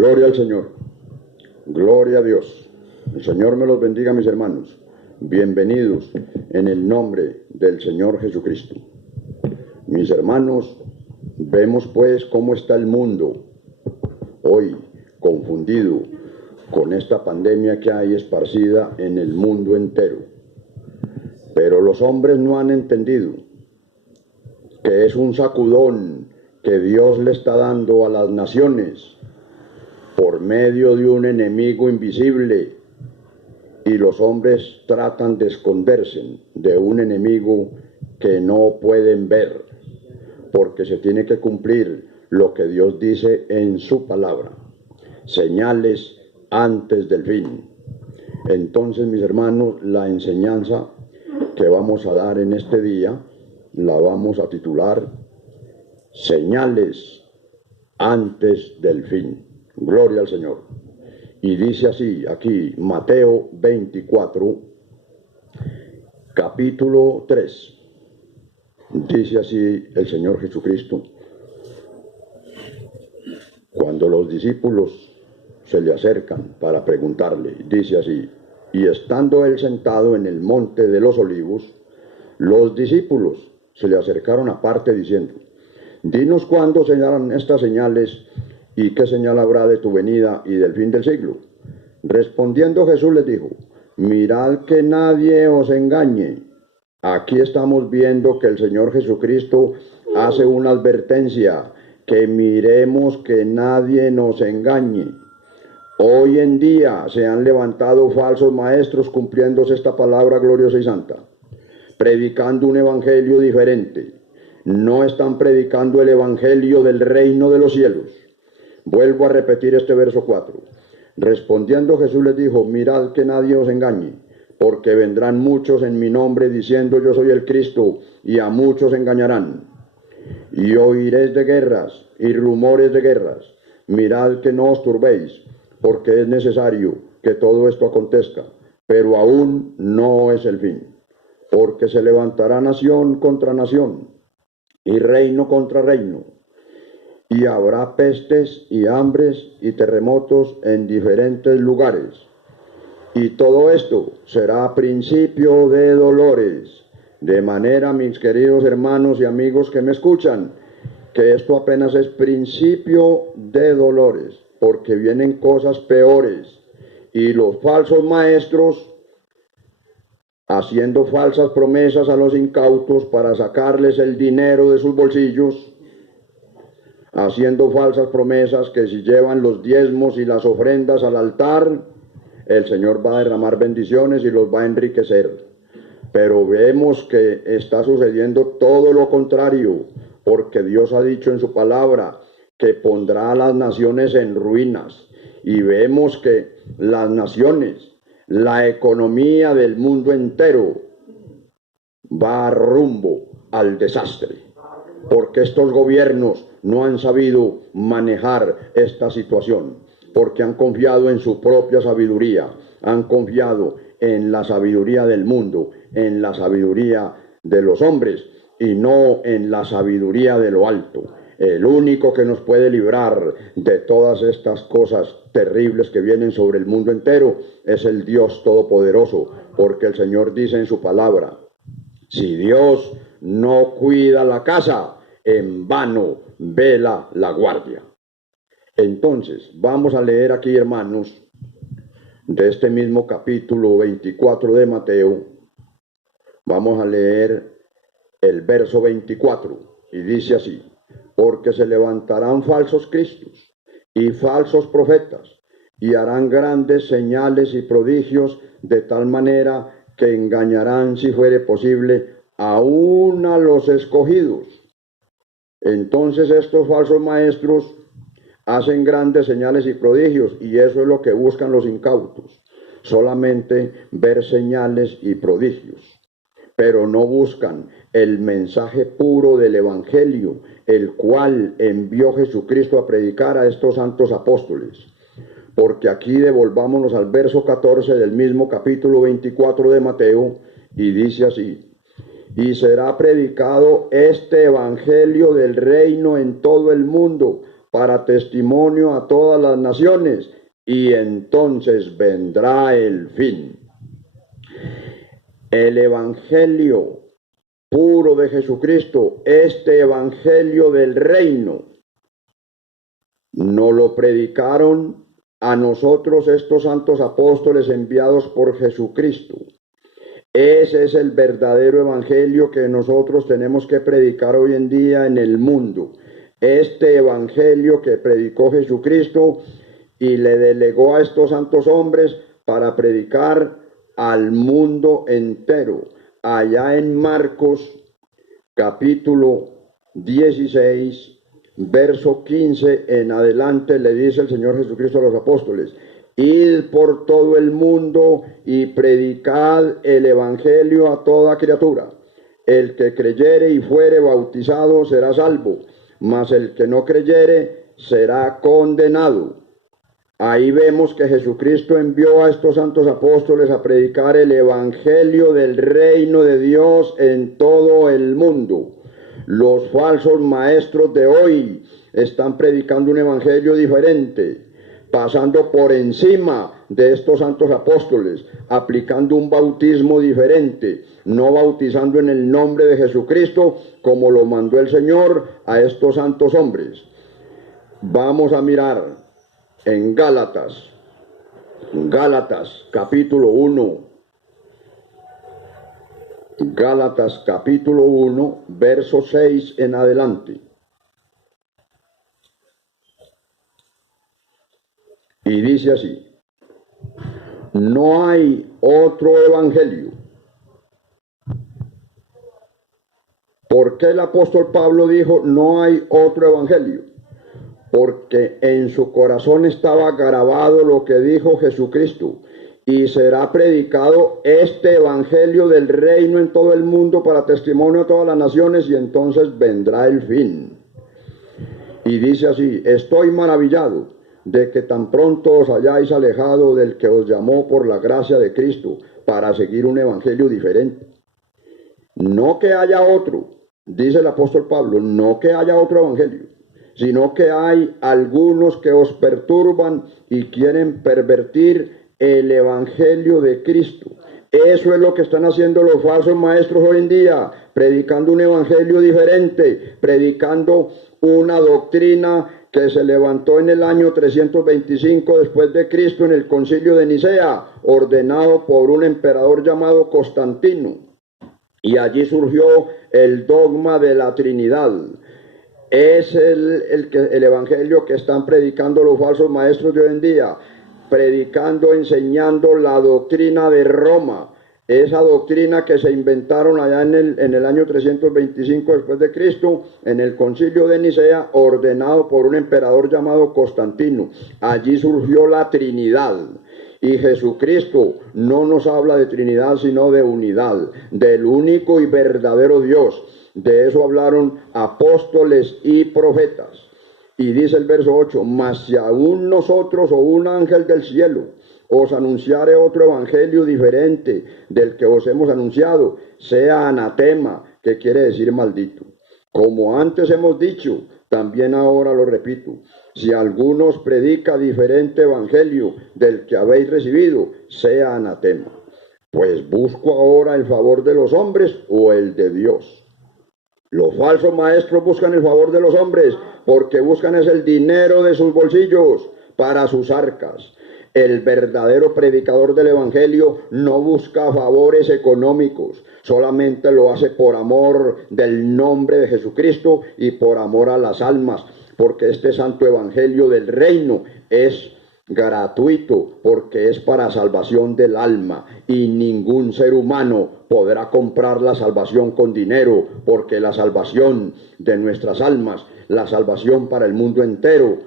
Gloria al Señor. Gloria a Dios. El Señor me los bendiga, mis hermanos. Bienvenidos en el nombre del Señor Jesucristo. Mis hermanos, vemos pues cómo está el mundo hoy confundido con esta pandemia que hay esparcida en el mundo entero. Pero los hombres no han entendido que es un sacudón que Dios le está dando a las naciones por medio de un enemigo invisible, y los hombres tratan de esconderse de un enemigo que no pueden ver, porque se tiene que cumplir lo que Dios dice en su palabra: señales antes del fin. Entonces, mis hermanos, la enseñanza que vamos a dar en este día la vamos a titular Señales antes del fin. Gloria al Señor. Y dice así aquí Mateo 24, capítulo 3. Dice así el Señor Jesucristo: cuando los discípulos se le acercan para preguntarle, dice así: y estando él sentado en el monte de los olivos, los discípulos se le acercaron aparte diciendo: dinos cuándo señalan estas señales y qué señal habrá de tu venida y del fin del siglo. Respondiendo Jesús les dijo: mirad que nadie os engañe. Aquí estamos viendo que el Señor Jesucristo hace una advertencia, que miremos que nadie nos engañe. Hoy en día se han levantado falsos maestros cumpliéndose esta palabra gloriosa y santa, predicando un evangelio diferente. No están predicando el evangelio del reino de los cielos. Vuelvo a repetir este verso 4. Respondiendo Jesús les dijo: mirad que nadie os engañe, porque vendrán muchos en mi nombre diciendo yo soy el Cristo, y a muchos engañarán. Y oiréis de guerras y rumores de guerras. Mirad que no os turbéis, porque es necesario que todo esto acontezca, pero aún no es el fin. Porque se levantará nación contra nación, y reino contra reino, y habrá pestes y hambres y terremotos en diferentes lugares. Y todo esto será principio de dolores. De manera, mis queridos hermanos y amigos que me escuchan, que esto apenas es principio de dolores, porque vienen cosas peores. Y los falsos maestros haciendo falsas promesas a los incautos para sacarles el dinero de sus bolsillos, haciendo falsas promesas que si llevan los diezmos y las ofrendas al altar, el Señor va a derramar bendiciones y los va a enriquecer. Pero vemos que está sucediendo todo lo contrario, porque Dios ha dicho en su palabra que pondrá a las naciones en ruinas. Y vemos que las naciones, la economía del mundo entero va rumbo al desastre, porque estos gobiernos no han sabido manejar esta situación, porque han confiado en su propia sabiduría, han confiado en la sabiduría del mundo, en la sabiduría de los hombres y no en la sabiduría de lo alto. El único que nos puede librar de todas estas cosas terribles que vienen sobre el mundo entero es el Dios Todopoderoso, porque el Señor dice en su palabra: si Dios no cuida la casa, en vano vela la guardia. Entonces, vamos a leer aquí, hermanos, de este mismo capítulo 24 de Mateo, vamos a leer el verso 24, y dice así: porque se levantarán falsos cristos y falsos profetas, y harán grandes señales y prodigios, de tal manera que engañarán, si fuere posible, aún a los escogidos. Entonces estos falsos maestros hacen grandes señales y prodigios, y eso es lo que buscan los incautos, solamente ver señales y prodigios, pero no buscan el mensaje puro del evangelio, el cual envió Jesucristo a predicar a estos santos apóstoles. Porque aquí devolvámonos al verso 14 del mismo capítulo 24 de Mateo, y dice así: y será predicado este evangelio del reino en todo el mundo para testimonio a todas las naciones, y entonces vendrá el fin. El evangelio puro de Jesucristo, este evangelio del reino, nos lo predicaron a nosotros estos santos apóstoles enviados por Jesucristo. Ese es el verdadero evangelio que nosotros tenemos que predicar hoy en día en el mundo. Este evangelio que predicó Jesucristo y le delegó a estos santos hombres para predicar al mundo entero. Allá en Marcos capítulo 16, verso 15 en adelante, le dice el Señor Jesucristo a los apóstoles: id por todo el mundo y predicad el evangelio a toda criatura. El que creyere y fuere bautizado será salvo, mas el que no creyere será condenado. Ahí vemos que Jesucristo envió a estos santos apóstoles a predicar el evangelio del reino de Dios en todo el mundo. Los falsos maestros de hoy están predicando un evangelio diferente, pasando por encima de estos santos apóstoles, aplicando un bautismo diferente, no bautizando en el nombre de Jesucristo como lo mandó el Señor a estos santos hombres. Vamos a mirar en Gálatas capítulo 1, Gálatas capítulo 1, verso 6 en adelante. Y dice así: no hay otro evangelio. ¿Por qué el apóstol Pablo dijo no hay otro evangelio? Porque en su corazón estaba grabado lo que dijo Jesucristo: y será predicado este evangelio del reino en todo el mundo para testimonio a todas las naciones, y entonces vendrá el fin. Y dice así: estoy maravillado de que tan pronto os hayáis alejado del que os llamó por la gracia de Cristo para seguir un evangelio diferente. No que haya otro, dice el apóstol Pablo, no que haya otro evangelio, sino que hay algunos que os perturban y quieren pervertir el evangelio de Cristo. Eso es lo que están haciendo los falsos maestros hoy en día, predicando un evangelio diferente, predicando una doctrina que se levantó en el año 325 después de Cristo en el concilio de Nicea, ordenado por un emperador llamado Constantino. Y allí surgió el dogma de la Trinidad. Es el evangelio que están predicando los falsos maestros de hoy en día, predicando, enseñando la doctrina de Roma, esa doctrina que se inventaron allá en el año 325 después de Cristo, en el concilio de Nicea, ordenado por un emperador llamado Constantino. Allí surgió la Trinidad. Y Jesucristo no nos habla de Trinidad, sino de unidad, del único y verdadero Dios. De eso hablaron apóstoles y profetas. Y dice el verso 8: mas si aún nosotros o un ángel del cielo os anunciare otro evangelio diferente del que os hemos anunciado, sea anatema, que quiere decir maldito. Como antes hemos dicho, también ahora lo repito: si alguno os predica diferente evangelio del que habéis recibido, sea anatema. Pues busco ahora el favor de los hombres o el de Dios. Los falsos maestros buscan el favor de los hombres porque buscan es el dinero de sus bolsillos para sus arcas. El verdadero predicador del evangelio no busca favores económicos, solamente lo hace por amor del nombre de Jesucristo y por amor a las almas, porque este santo evangelio del reino es gratuito, porque es para salvación del alma, y ningún ser humano podrá comprar la salvación con dinero, porque la salvación de nuestras almas, la salvación para el mundo entero,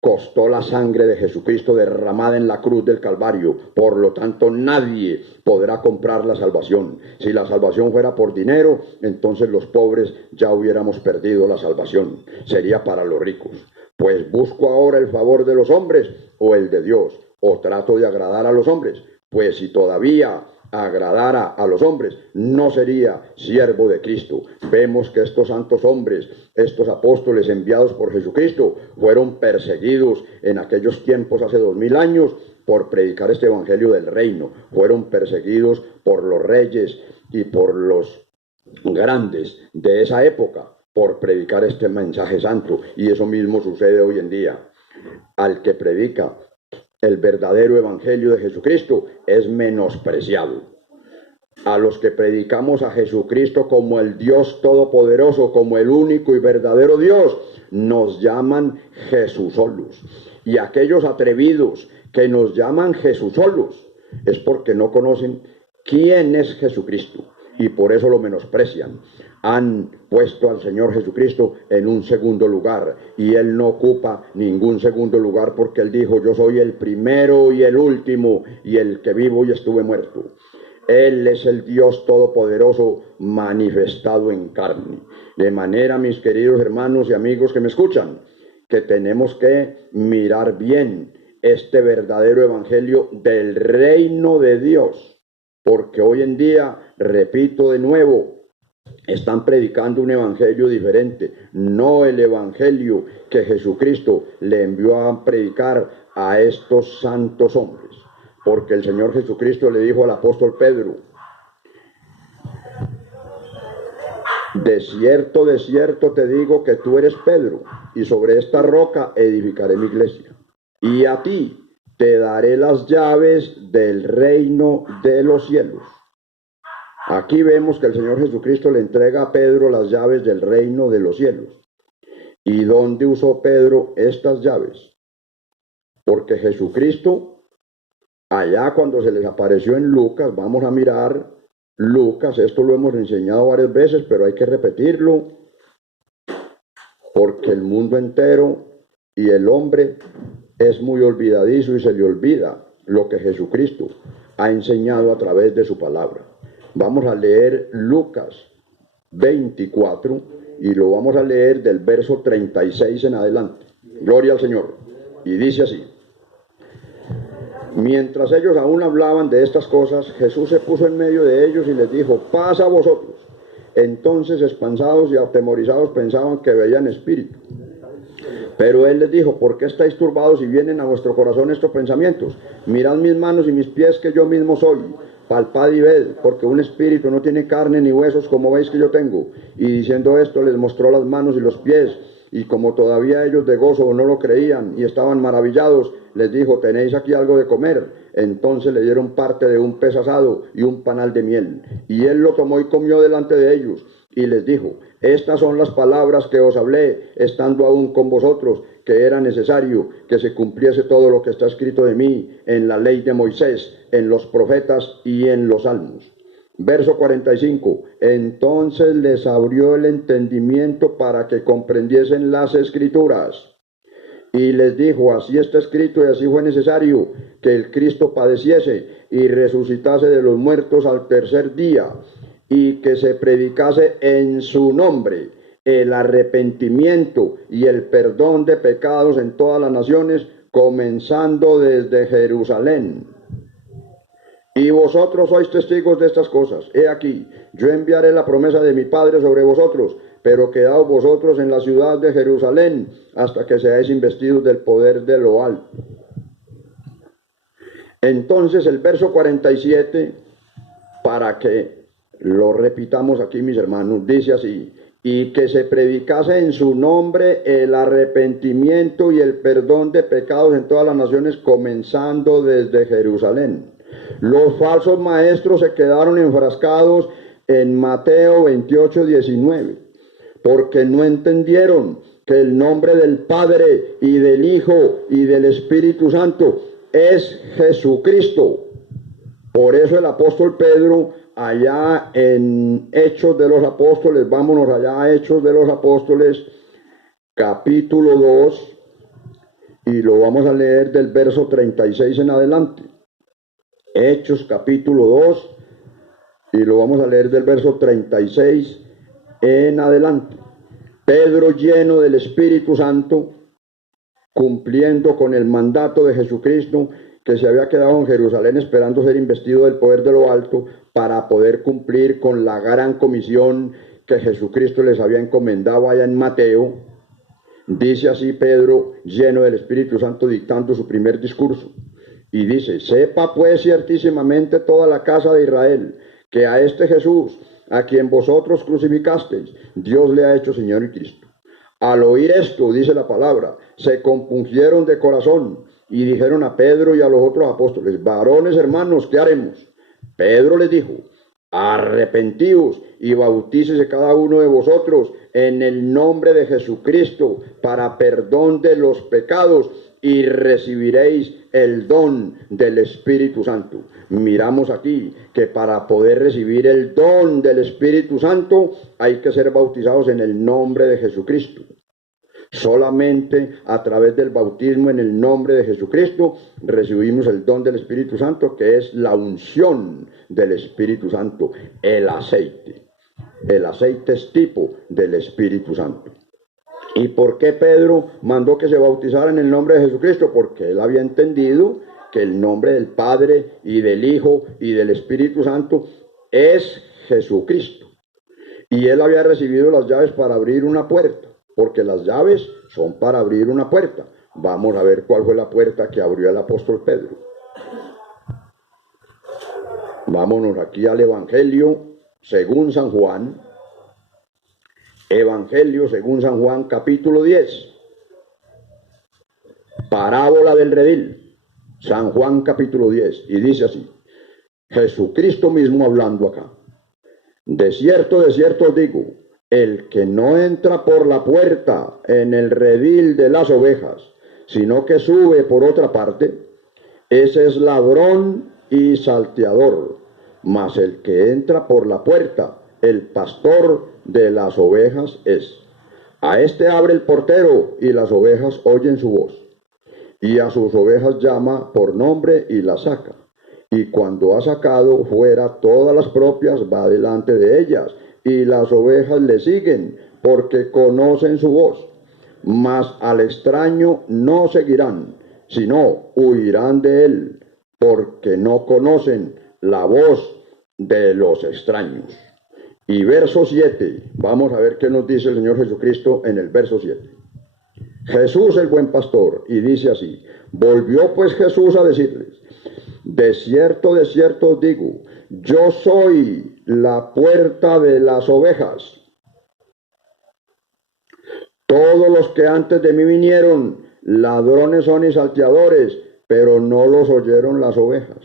costó la sangre de Jesucristo derramada en la cruz del Calvario. Por lo tanto, nadie podrá comprar la salvación. Si la salvación fuera por dinero, entonces los pobres ya hubiéramos perdido la salvación. Sería para los ricos. Pues busco ahora el favor de los hombres o el de Dios, o trato de agradar a los hombres. Pues si todavía agradara a los hombres, no sería siervo de Cristo. Vemos que estos santos hombres, estos apóstoles enviados por Jesucristo, fueron perseguidos en aquellos tiempos hace 2000 años por predicar este evangelio del reino. Fueron perseguidos por los reyes y por los grandes de esa época por predicar este mensaje santo, y eso mismo sucede hoy en día. Al que predica el verdadero evangelio de Jesucristo es menospreciado. A los que predicamos a Jesucristo como el Dios todopoderoso, como el único y verdadero Dios, nos llaman Jesusolos. Y aquellos atrevidos que nos llaman Jesusolos es porque no conocen quién es Jesucristo y por eso lo menosprecian. Han puesto al Señor Jesucristo en un segundo lugar, y Él no ocupa ningún segundo lugar, porque Él dijo: yo soy el primero y el último, y el que vivo y estuve muerto. Él es el Dios todopoderoso manifestado en carne. De manera, mis queridos hermanos y amigos que me escuchan, que tenemos que mirar bien este verdadero evangelio del reino de Dios, porque hoy en día, repito de nuevo, están predicando un evangelio diferente, no el evangelio que Jesucristo le envió a predicar a estos santos hombres. Porque el Señor Jesucristo le dijo al apóstol Pedro: de cierto te digo que tú eres Pedro, y sobre esta roca edificaré mi iglesia, y a ti te daré las llaves del reino de los cielos. Aquí vemos que el Señor Jesucristo le entrega a Pedro las llaves del reino de los cielos. ¿Y dónde usó Pedro estas llaves? Porque Jesucristo, allá cuando se les apareció en Lucas, vamos a mirar Lucas, esto lo hemos enseñado varias veces, pero hay que repetirlo, porque el mundo entero y el hombre es muy olvidadizo y se le olvida lo que Jesucristo ha enseñado a través de su palabra. Vamos a leer Lucas 24 y lo vamos a leer del verso 36 en adelante. Gloria al Señor. Y dice así: mientras ellos aún hablaban de estas cosas, Jesús se puso en medio de ellos y les dijo: paz a vosotros. Entonces, espantados y atemorizados, pensaban que veían espíritu. Pero él les dijo: ¿por qué estáis turbados y vienen a vuestro corazón estos pensamientos? Mirad mis manos y mis pies, que yo mismo soy. Palpad y ved, porque un espíritu no tiene carne ni huesos, como veis que yo tengo. Y diciendo esto, les mostró las manos y los pies. Y como todavía ellos de gozo no lo creían y estaban maravillados, les dijo: ¿tenéis aquí algo de comer? Entonces le dieron parte de un pez asado y un panal de miel. Y él lo tomó y comió delante de ellos. Y les dijo: estas son las palabras que os hablé, estando aún con vosotros, que era necesario que se cumpliese todo lo que está escrito de mí en la ley de Moisés, en los profetas y en los salmos. Verso 45. Entonces les abrió el entendimiento para que comprendiesen las escrituras. Y les dijo: así está escrito y así fue necesario que el Cristo padeciese y resucitase de los muertos al tercer día, y que se predicase en su nombre el arrepentimiento y el perdón de pecados en todas las naciones, comenzando desde Jerusalén. Y vosotros sois testigos de estas cosas. He aquí, yo enviaré la promesa de mi Padre sobre vosotros, pero quedaos vosotros en la ciudad de Jerusalén hasta que seáis investidos del poder de lo alto. Entonces el verso 47, para que lo repitamos aquí, mis hermanos, dice así: y que se predicase en su nombre el arrepentimiento y el perdón de pecados en todas las naciones, comenzando desde Jerusalén. Los falsos maestros se quedaron enfrascados en Mateo 28, 19, porque no entendieron que el nombre del Padre y del Hijo y del Espíritu Santo es Jesucristo. Por eso el apóstol Pedro, allá en Hechos de los Apóstoles, vámonos allá a Hechos de los Apóstoles, capítulo 2, y lo vamos a leer del verso 36 en adelante. Hechos capítulo 2, y lo vamos a leer del verso 36 en adelante. Pedro, lleno del Espíritu Santo, cumpliendo con el mandato de Jesucristo, que se había quedado en Jerusalén esperando ser investido del poder de lo alto para poder cumplir con la gran comisión que Jesucristo les había encomendado allá en Mateo. Dice así Pedro, lleno del Espíritu Santo, dictando su primer discurso. Y dice: sepa pues ciertísimamente toda la casa de Israel, que a este Jesús, a quien vosotros crucificasteis, Dios le ha hecho Señor y Cristo. Al oír esto, dice la palabra, se compungieron de corazón y dijeron a Pedro y a los otros apóstoles: varones hermanos, ¿qué haremos? Pedro les dijo: arrepentíos y bautícese cada uno de vosotros en el nombre de Jesucristo para perdón de los pecados y recibiréis el don del Espíritu Santo. Miramos aquí que para poder recibir el don del Espíritu Santo hay que ser bautizados en el nombre de Jesucristo. Solamente a través del bautismo en el nombre de Jesucristo recibimos el don del Espíritu Santo, que es la unción del Espíritu Santo, el aceite. El aceite es tipo del Espíritu Santo. ¿Y por qué Pedro mandó que se bautizara en el nombre de Jesucristo? Porque él había entendido que el nombre del Padre y del Hijo y del Espíritu Santo es Jesucristo. Y él había recibido las llaves para abrir una puerta, porque las llaves son para abrir una puerta. Vamos a ver cuál fue la puerta que abrió el apóstol Pedro. Vámonos aquí al Evangelio según San Juan. Evangelio según San Juan, capítulo 10. Parábola del redil. San Juan, capítulo 10. Y dice así: Jesucristo mismo hablando acá. De cierto os digo, el que no entra por la puerta en el redil de las ovejas, sino que sube por otra parte, ese es ladrón y salteador. Mas el que entra por la puerta, el pastor de las ovejas es. A este abre el portero y las ovejas oyen su voz. Y a sus ovejas llama por nombre y las saca. Y cuando ha sacado fuera todas las propias, va delante de ellas. Y las ovejas le siguen porque conocen su voz. Mas al extraño no seguirán, sino huirán de él, porque no conocen la voz de los extraños. Y verso 7, vamos a ver qué nos dice el Señor Jesucristo en el verso 7. Jesús el buen pastor, y dice así: volvió pues Jesús a decirles: de cierto os digo, yo soy la puerta de las ovejas. Todos los que antes de mí vinieron, ladrones son y salteadores, pero no los oyeron las ovejas.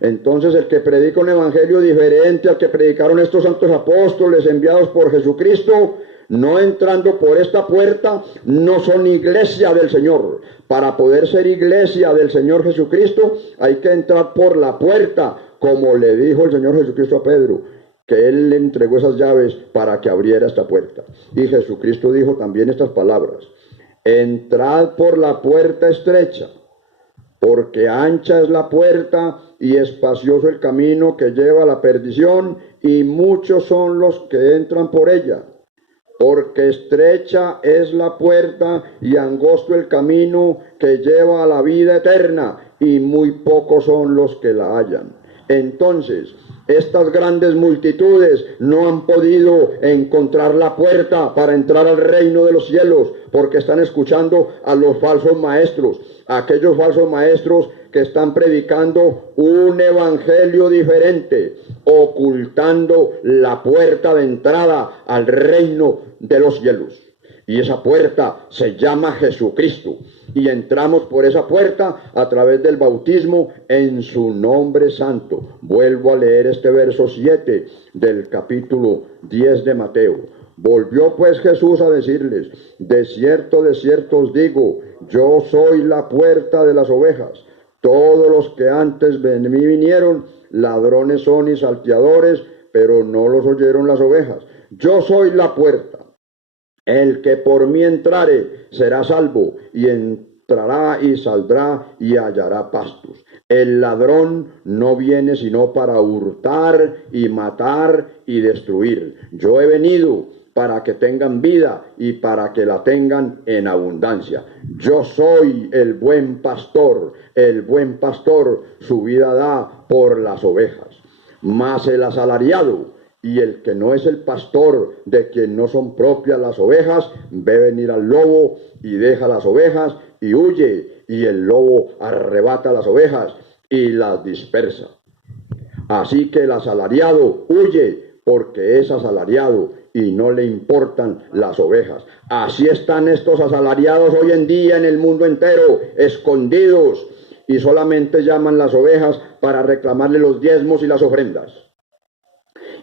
Entonces el que predica un evangelio diferente al que predicaron estos santos apóstoles enviados por Jesucristo, no entrando por esta puerta, no son iglesia del Señor. Para poder ser iglesia del Señor Jesucristo, hay que entrar por la puerta, como le dijo el Señor Jesucristo a Pedro, que él le entregó esas llaves para que abriera esta puerta. Y Jesucristo dijo también estas palabras: entrad por la puerta estrecha, porque ancha es la puerta y espacioso el camino que lleva a la perdición, y muchos son los que entran por ella. Porque estrecha es la puerta y angosto el camino que lleva a la vida eterna, y muy pocos son los que la hallan. Entonces, estas grandes multitudes no han podido encontrar la puerta para entrar al reino de los cielos, porque están escuchando a los falsos maestros, aquellos falsos maestros que están predicando un evangelio diferente, ocultando la puerta de entrada al reino de los cielos. Y esa puerta se llama Jesucristo. Y entramos por esa puerta a través del bautismo en su nombre santo. Vuelvo a leer este verso 7 del capítulo 10 de Mateo. Volvió pues Jesús a decirles: de cierto os digo, yo soy la puerta de las ovejas. Todos los que antes de mí vinieron, ladrones son y salteadores, pero no los oyeron las ovejas. Yo soy la puerta. El que por mí entrare será salvo, y entrará y saldrá y hallará pastos. El ladrón no viene sino para hurtar y matar y destruir. Yo he venido para que tengan vida y para que la tengan en abundancia. Yo soy el buen pastor su vida da por las ovejas. Mas el asalariado y el que no es el pastor, de quien no son propias las ovejas, ve venir al lobo y deja las ovejas y huye, y el lobo arrebata las ovejas y las dispersa. Así que el asalariado huye porque es asalariado y no le importan las ovejas. Así están estos asalariados hoy en día en el mundo entero, escondidos, y solamente llaman las ovejas para reclamarle los diezmos y las ofrendas.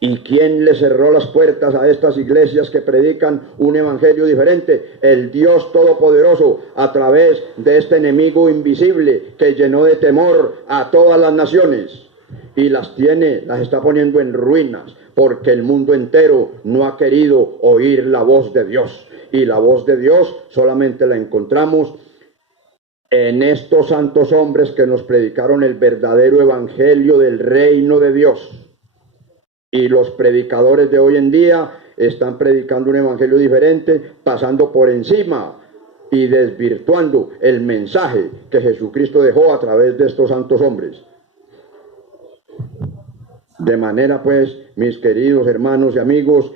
¿Y quién le cerró las puertas a estas iglesias que predican un evangelio diferente? El Dios Todopoderoso, a través de este enemigo invisible que llenó de temor a todas las naciones y las está poniendo en ruinas, porque el mundo entero no ha querido oír la voz de Dios. Y la voz de Dios solamente la encontramos en estos santos hombres que nos predicaron el verdadero evangelio del reino de Dios. Y los predicadores de hoy en día están predicando un evangelio diferente, pasando por encima y desvirtuando el mensaje que Jesucristo dejó a través de estos santos hombres. De manera pues, mis queridos hermanos y amigos,